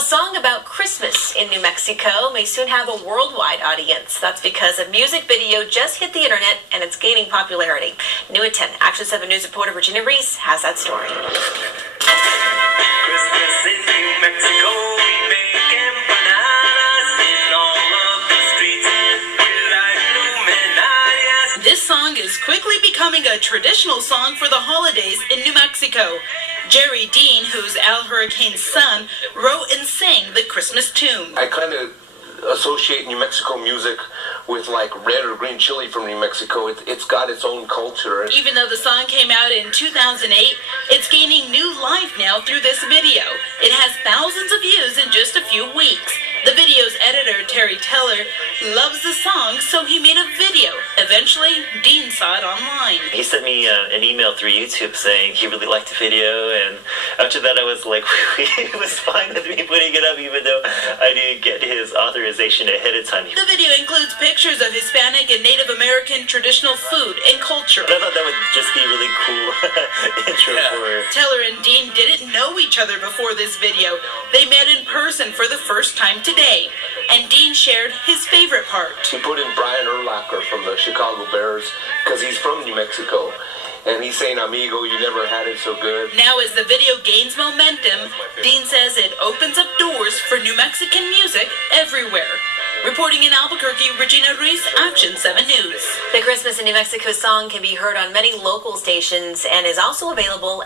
Well, a song about Christmas in New Mexico may soon have a worldwide audience. That's because a music video just hit the internet and it's gaining popularity. New at 10, Action 7 News reporter Regina Reese has that story. Christmas in New Mexico, we make empanadas in all of the streets. We light luminarias. This song is quickly becoming a traditional song for the holidays in New Mexico. Jerry Dean, who's Al Hurricane's son, wrote and sang the Christmas tune. I kind of associate New Mexico music with like red or green chili from New Mexico. It's got its own culture. Even though the song came out in 2008, it's gaining new life now through this video. It has thousands of views in just a few weeks. The video's editor, Terry Teller, loves the song, so he made a video. Eventually, Dean saw it online. He sent me an email through YouTube saying he really liked the video, and after that I was like, it was fine with me putting it up even though I didn't get his authorization ahead of time. The video includes pictures of Hispanic and Native American traditional food and culture. I thought that would just be a really cool intro for it. Teller and Dean didn't know each other before this video. They met in person for the first time today, and Dean shared his favorite part. He put in Brian Urlacher from the Chicago Bears because he's from New Mexico, and he's saying, "Amigo, you never had it so good." Now as the video gains momentum, Dean says it opens up doors for New Mexican music everywhere. Reporting in Albuquerque, Regina Reese, Action 7 News. The Christmas in New Mexico song can be heard on many local stations and is also available